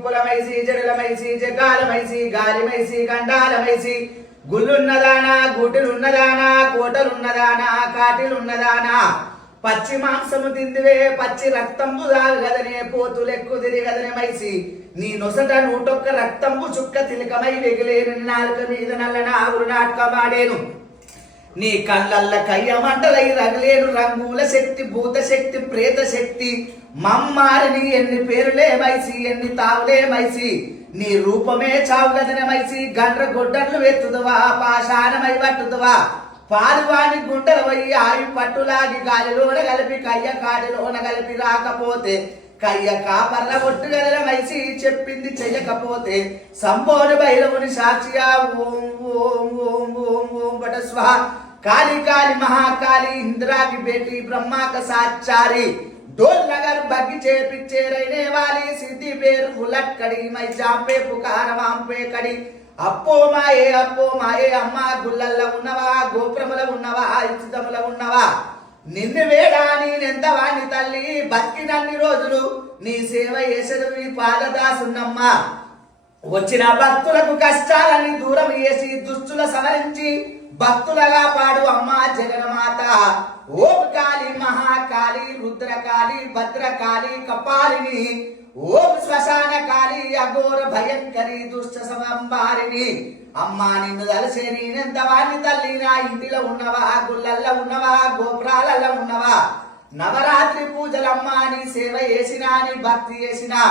కులమైసి జడలమైసి జగాలమైసి గాలిమైసి గండాలమైసి. గుళ్ళున్నదానా గూటులున్నదానా కోటలున్నదానా కాటిలున్నదానా. పచ్చి మాంసము తిందివే పచ్చి రక్తంబు గదనే పోతులెక్కు తిరిగదనే మైసి. నీ నొసట నూటొక్క రక్తంబు చుక్క తిలకమై వెగిలేని నాలుక మీద నల్ల నాగురు నాటకమాడేను. నీ కళ్ళల్ల కయ్య మంటలై రగలేను రంగుల శక్తి భూత శక్తి ప్రేత శక్తి. మమ్మారిని ఎన్ని పేరులే మైసి ఎన్ని తావులే మైసి. నీ రూపమే చావు మైసి గండ్ర గొడ్డట్లు వెత్తుదవా పాషాణమై పట్టుదవా. పాలువాని గుంటల పోయి ఆవి పట్టులాగి గాలిలోన కలిపి కయ్య కాడిలోన కలిపి రాకపోతే. కయ్య కాపర్ల ఒట్టు గదన మైసి చెప్పింది చెయ్యకపోతే. సంబోని భైరవుని సాక్షియా ఓం ఓం ఓం ఓం ఓం బట స్వాహ. కాళీ కాళీ మహాకాళి ఇంద్రాకి బేటి బ్రహ్మాక సాచారి డోల్ నగర్ బగ్గి చేపిచ్చేరైనే వాలి సిద్ధి పేరు ఫులక్కడి మై జాంపే పుకార వాంపే కడి అప్పో మాయే అప్పో మాయే అమ్మ గుళ్ళల్లో ఉన్నవా గోపురముల ఉన్నవా ఇచ్చితముల ఉన్నవా నిన్ను వేడా నేనెంత వాణ్ణి తల్లి బతికినన్ని రోజులు నీ సేవ చేసడు నీ పాదదాసున్నమ్మా. వచ్చిన భక్తులకు కష్ట కష్టాలని దూరం చేసి దుస్తుల సవరించి భక్తులగా పాడు అమ్మా జగన్మాత. ఓం కాళి మహాకాళి రుద్రకాళి భద్రకాళి కపాలిని. ఓం శ్మశాన కాళి అఘోర భయంకరి దుష్ట సమంబారిని అమ్మా నిన్ను తలసే నేనెంత వాణ్ణి తల్లి నా ఇంటిలో ఉన్నవా? గుళ్ళల్లో ఉన్నవా? గోపురాలలో ఉన్నవా? నవరాత్రి పూజలమ్మా నీ సేవ చేసినా నీ భక్తి చేసినా.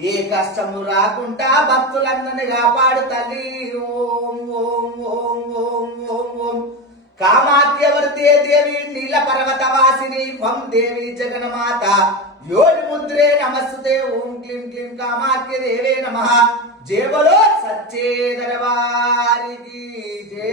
ఏ కష్టము రాకుండా భక్తులందరినీ కాపాడు తల్లి. ఓం ఓం ఓం ఓం ఓం ఓం. కామాత్యవర్తే దేవి నీల పర్వత వాసిని వం దేవి జగన్మాత. యోని ముద్రే నమస్తుతే. ఓం క్లీం క్లీం కామాత్య దేవే నమ. జేబలో సచ్చేదరవారికి జై.